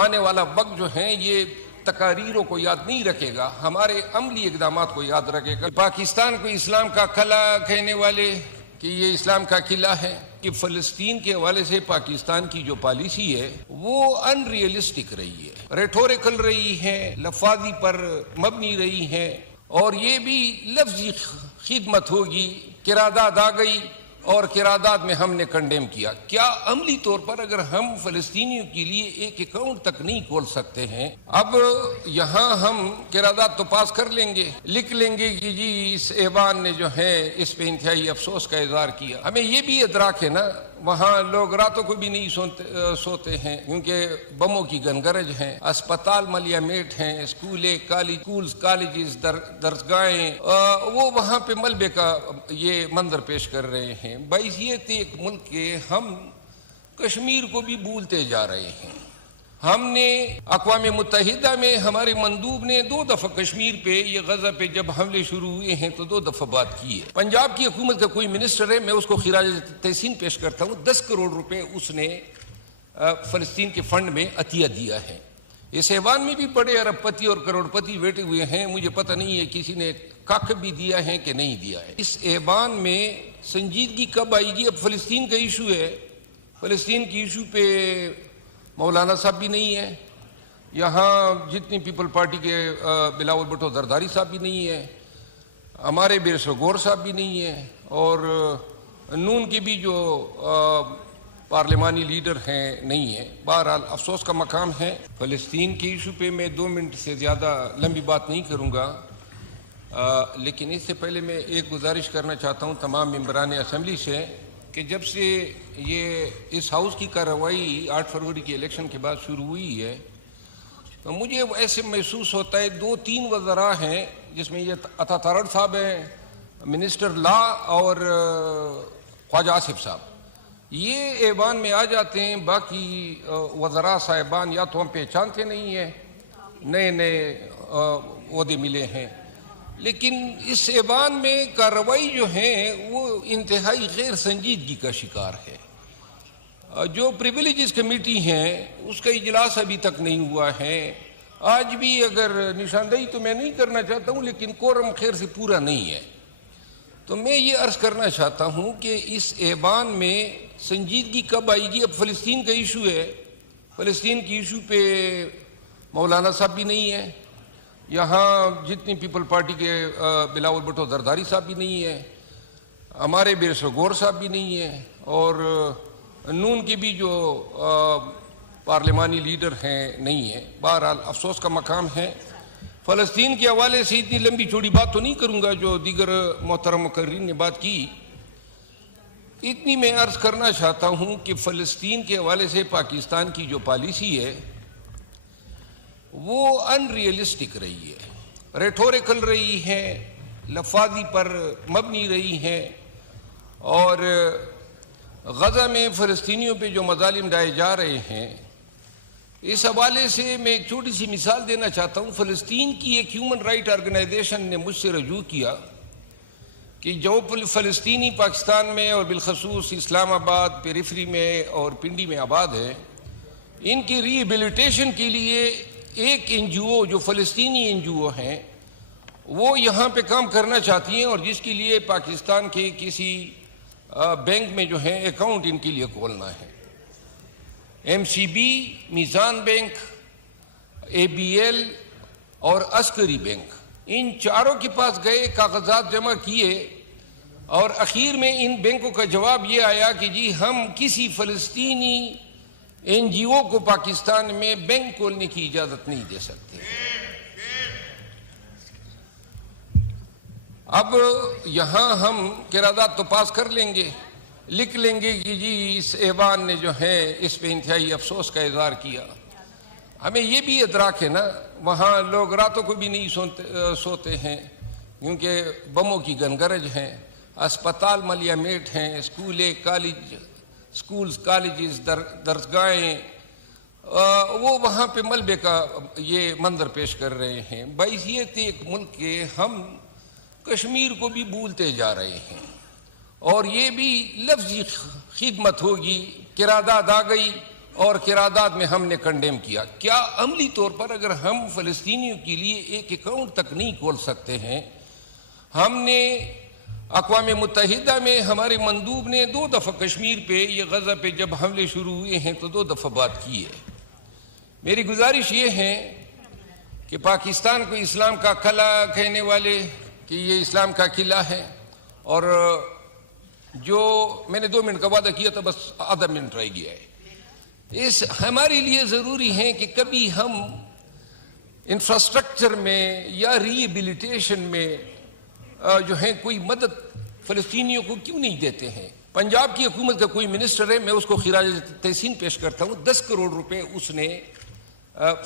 آنے والا وقت جو ہے یہ تقاریروں کو یاد نہیں رکھے گا، ہمارے عملی اقدامات کو یاد رکھے گا۔ پاکستان کو اسلام کا قلعہ کہنے والے کہ یہ اسلام کا قلعہ ہے، کہ فلسطین کے حوالے سے پاکستان کی جو پالیسی ہے وہ ان ریئلسٹک رہی ہے، ریٹوریکل رہی ہے، لفاظی پر مبنی رہی ہے، اور یہ بھی لفظی خدمت ہوگی، قرارداد آ گئی اور قرارداد میں ہم نے کنڈیم کیا۔ کیا عملی طور پر اگر ہم فلسطینیوں کے لیے ایک اکاؤنٹ تک نہیں کھول سکتے ہیں، اب یہاں ہم قرارداد تو پاس کر لیں گے، لکھ لیں گے کہ جی اس ایوان نے جو ہے اس پہ انتہائی افسوس کا اظہار کیا۔ ہمیں یہ بھی ادراک ہے نا، وہاں لوگ راتوں کو بھی نہیں سوتے ہیں کیونکہ بموں کی گنگرج ہیں، اسپتال ملیا میٹ ہیں، کالجز، درسگاہیں، وہ وہاں پہ ملبے کا یہ منظر پیش کر رہے ہیں۔ بحیثیت ایک ملک کے ہم کشمیر کو بھی بھولتے جا رہے ہیں۔ ہم نے اقوام متحدہ میں ہمارے مندوب نے 2 دفعہ کشمیر پہ یہ غزہ پہ جب حملے شروع ہوئے ہیں تو 2 دفعہ بات کی ہے۔ پنجاب کی حکومت کا کوئی منسٹر ہے، میں اس کو خراج تحسین پیش کرتا ہوں، 10 کروڑ روپے اس نے فلسطین کے فنڈ میں عطیہ دیا ہے۔ اس ایوان میں بھی بڑے ارب پتی اور کروڑ پتی بیٹھے ہوئے ہیں، مجھے پتہ نہیں ہے کسی نے کاک بھی دیا ہے کہ نہیں دیا ہے۔ اس ایوان میں سنجیدگی کب آئے گی؟ اب فلسطین کا ایشو ہے، فلسطین کی ایشو پہ مولانا صاحب بھی نہیں ہے، یہاں جتنی پیپل پارٹی کے بلاول بھٹو زرداری صاحب بھی نہیں ہے، ہمارے بیرسو گور صاحب بھی نہیں ہے، اور نون کے بھی جو پارلیمانی لیڈر ہیں نہیں ہیں۔ بہرحال افسوس کا مقام ہے۔ فلسطین کے ایشو پہ میں 2 منٹ سے زیادہ لمبی بات نہیں کروں گا، لیکن اس سے پہلے میں ایک گزارش کرنا چاہتا ہوں تمام ممبران اسمبلی سے کہ جب سے یہ اس ہاؤس کی کارروائی 8 فروری کے الیکشن کے بعد شروع ہوئی ہے تو مجھے ایسے محسوس ہوتا ہے 2-3 وزراء ہیں جس میں یہ عطا تارڑ صاحب ہیں، منسٹر لا، اور خواجہ آصف صاحب، یہ ایوان میں آ جاتے ہیں، باقی وزراء صاحبان یا تو ہم پہچانتے نہیں ہیں، نئے عہدے ملے ہیں، لیکن اس ایوان میں کارروائی جو ہے وہ انتہائی غیر سنجیدگی کا شکار ہے۔ جو پریویلیجز کمیٹی ہیں اس کا اجلاس ابھی تک نہیں ہوا ہے، آج بھی اگر نشاندہی تو میں نہیں کرنا چاہتا ہوں لیکن کورم خیر سے پورا نہیں ہے، تو میں یہ عرض کرنا چاہتا ہوں کہ اس ایوان میں سنجیدگی کب آئے گی؟ اب فلسطین کا ایشو ہے، فلسطین کی ایشو پہ مولانا صاحب بھی نہیں ہے، یہاں جتنی پیپل پارٹی کے بلاول بھٹو زرداری صاحب بھی نہیں ہے، ہمارے بیرسو گور صاحب بھی نہیں ہے، اور نون کے بھی جو پارلیمانی لیڈر ہیں نہیں ہیں۔ بہرحال افسوس کا مقام ہے۔ فلسطین کے حوالے سے اتنی لمبی چوڑی بات تو نہیں کروں گا جو دیگر محترم مقررین نے بات کی، اتنی میں عرض کرنا چاہتا ہوں کہ فلسطین کے حوالے سے پاکستان کی جو پالیسی ہے وہ ان ریئلسٹک رہی ہے، ریٹوریکل رہی ہے، لفاظی پر مبنی رہی ہے، اور غزہ میں فلسطینیوں پہ جو مظالم ڈھائے جا رہے ہیں اس حوالے سے میں ایک چھوٹی سی مثال دینا چاہتا ہوں۔ فلسطین کی ایک ہیومن رائٹ آرگنائزیشن نے مجھ سے رجوع کیا کہ جو فلسطینی پاکستان میں اور بالخصوص اسلام آباد، پیریفری میں اور پنڈی میں آباد ہے، ان کی ری ایبلیٹیشن کے لیے ایک NGO جو فلسطینی NGO ہیں وہ یہاں پہ کام کرنا چاہتی ہیں، اور جس کے لیے پاکستان کے کسی بینک میں جو ہے اکاؤنٹ ان کے لیے کھولنا ہے۔ MCB، میزان بینک، ABL اور عسکری بینک، ان چاروں کے پاس گئے، کاغذات جمع کیے، اور اخیر میں ان بینکوں کا جواب یہ آیا کہ جی ہم کسی فلسطینی NGO کو پاکستان میں بینک کھولنے کی اجازت نہیں دے سکتے۔ اب یہاں ہم قرارداد تو پاس کر لیں گے، لکھ لیں گے کہ جی اس ایوان نے جو ہے اس پہ انتہائی افسوس کا اظہار کیا۔ ہمیں یہ بھی ادراک ہے نا، وہاں لوگ راتوں کو بھی نہیں سوتے ہیں کیونکہ بموں کی گنگرج ہیں، اسپتال ملیا میٹ ہیں، کالجز، درسگاہیں، وہ وہاں پہ ملبے کا یہ منظر پیش کر رہے ہیں۔ بحیثیت ایک ملک کے ہم کشمیر کو بھی بھولتے جا رہے ہیں، اور یہ بھی لفظی خدمت ہوگی، قرارداد آ گئی اور قرارداد میں ہم نے کنڈیم کیا. کیا عملی طور پر اگر ہم فلسطینیوں کے لیے ایک اکاؤنٹ تک نہیں کھول سکتے ہیں؟ ہم نے اقوام متحدہ میں ہمارے مندوب نے 2 دفعہ کشمیر پہ یہ غزہ پہ جب حملے شروع ہوئے ہیں تو 2 دفعہ بات کی ہے. میری گزارش یہ ہے کہ پاکستان کو اسلام کا قلعہ کہنے والے کہ یہ اسلام کا قلعہ ہے، اور جو میں نے 2 منٹ کا وعدہ کیا تھا بس آدھا منٹ رہ گیا ہے. اس ہمارے لیے ضروری ہے کہ کبھی ہم انفراسٹرکچر میں یا ریہیبلیٹیشن میں جو ہے کوئی مدد فلسطینیوں کو کیوں نہیں دیتے ہیں. پنجاب کی حکومت کا کوئی منسٹر ہے، میں اس کو خراج تحسین پیش کرتا ہوں. 10 کروڑ روپے اس نے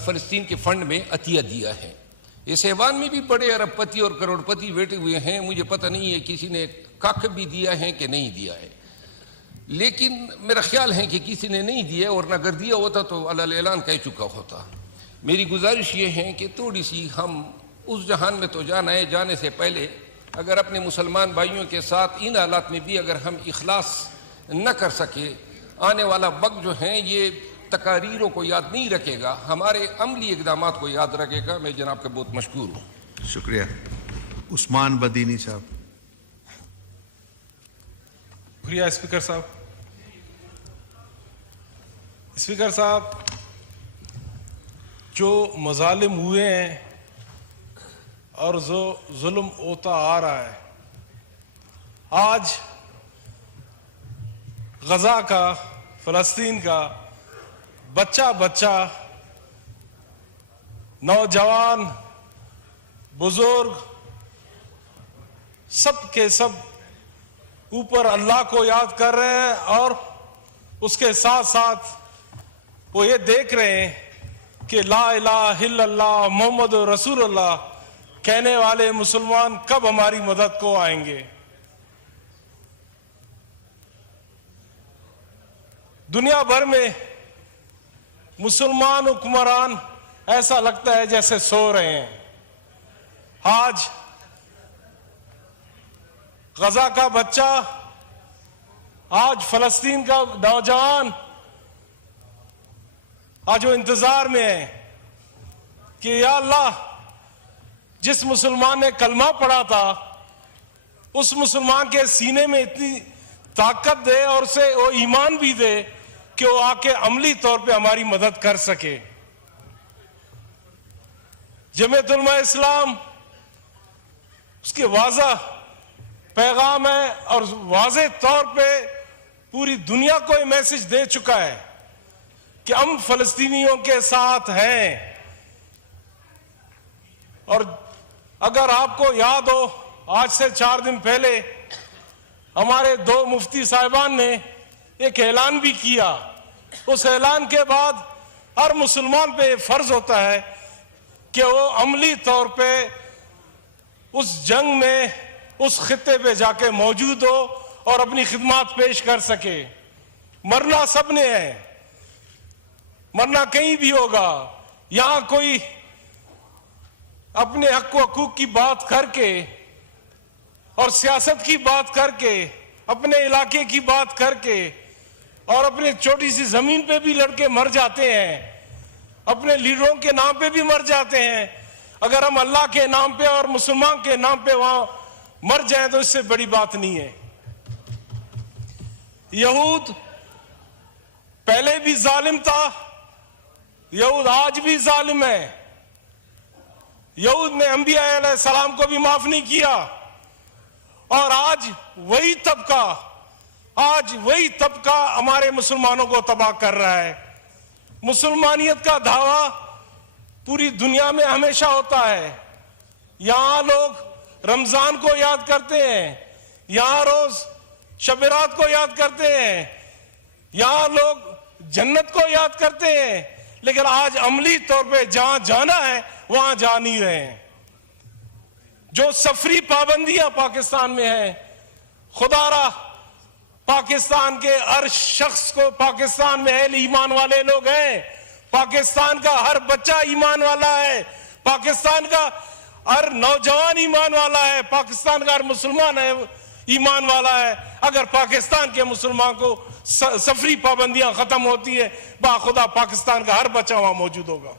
فلسطین کے فنڈ میں عطیہ دیا ہے. اس ایوان میں بھی بڑے ارب پتی اور کروڑ پتی بیٹھے ہوئے ہیں، مجھے پتہ نہیں ہے کسی نے کاک بھی دیا ہے کہ نہیں دیا ہے، لیکن میرا خیال ہے کہ کسی نے نہیں دیا، اور اگر دیا ہوتا تو علی اعلان کہہ چکا ہوتا. میری گزارش یہ ہے کہ تھوڑی سی ہم اس جہان میں تو جانا ہے، جانے سے پہلے اگر اپنے مسلمان بھائیوں کے ساتھ ان حالات میں بھی اگر ہم اخلاص نہ کر سکے، آنے والا وقت جو ہے یہ تقاریروں کو یاد نہیں رکھے گا، ہمارے عملی اقدامات کو یاد رکھے گا. میں جناب کا بہت مشکور ہوں. شکریہ. عثمان بدینی صاحب. شکریہ اسپیکر صاحب. اسپیکر صاحب، جو مظالم ہوئے ہیں اور جو ظلم ہوتا آ رہا ہے، آج غزہ کا، فلسطین کا بچہ نوجوان، بزرگ، سب کے سب اوپر اللہ کو یاد کر رہے ہیں، اور اس کے ساتھ ساتھ وہ یہ دیکھ رہے ہیں کہ لا الہ الا اللہ محمد رسول اللہ کہنے والے مسلمان کب ہماری مدد کو آئیں گے. دنیا بھر میں مسلمان حکمران ایسا لگتا ہے جیسے سو رہے ہیں. آج غزہ کا بچہ، آج فلسطین کا نوجوان آج وہ انتظار میں ہے کہ یا اللہ، جس مسلمان نے کلمہ پڑھا تھا اس مسلمان کے سینے میں اتنی طاقت دے اور اسے وہ ایمان بھی دے کہ وہ آ کے عملی طور پہ ہماری مدد کر سکے. جمعیت علماء اسلام اس کے واضح پیغام ہے اور واضح طور پہ پوری دنیا کو یہ میسج دے چکا ہے کہ ہم فلسطینیوں کے ساتھ ہیں. اور اگر آپ کو یاد ہو، آج سے 4 دن پہلے ہمارے 2 مفتی صاحبان نے ایک اعلان بھی کیا. اس اعلان کے بعد ہر مسلمان پہ فرض ہوتا ہے کہ وہ عملی طور پہ اس جنگ میں، اس خطے پہ جا کے موجود ہو اور اپنی خدمات پیش کر سکے. مرنا سب نے ہے، مرنا کہیں بھی ہوگا. یہاں کوئی اپنے حق و حقوق کی بات کر کے اور سیاست کی بات کر کے، اپنے علاقے کی بات کر کے، اور اپنے چھوٹی سی زمین پہ بھی لڑکے مر جاتے ہیں، اپنے لیڈروں کے نام پہ بھی مر جاتے ہیں. اگر ہم اللہ کے نام پہ اور مسلمان کے نام پہ وہاں مر جائیں تو اس سے بڑی بات نہیں ہے. یہود پہلے بھی ظالم تھا، یہود آج بھی ظالم ہے. یہود نے انبیاء علیہ السلام کو بھی معاف نہیں کیا، اور آج وہی طبقہ ہمارے مسلمانوں کو تباہ کر رہا ہے. مسلمانیت کا دعویٰ پوری دنیا میں ہمیشہ ہوتا ہے. یہاں لوگ رمضان کو یاد کرتے ہیں، یہاں روز شب رات کو یاد کرتے ہیں، یہاں لوگ جنت کو یاد کرتے ہیں، لیکن آج عملی طور پہ جہاں جانا ہے وہاں جا نہیں رہے ہیں. جو سفری پابندیاں پاکستان میں ہیں، خدا را پاکستان کے ہر شخص کو، پاکستان میں اہل ایمان والے لوگ ہیں، پاکستان کا ہر بچہ ایمان والا ہے، پاکستان کا ہر نوجوان ایمان والا ہے، پاکستان کا ہر مسلمان ہے ایمان والا ہے. اگر پاکستان کے مسلمان کو سفری پابندیاں ختم ہوتی ہے، باخدا پاکستان کا ہر بچہ وہاں موجود ہوگا.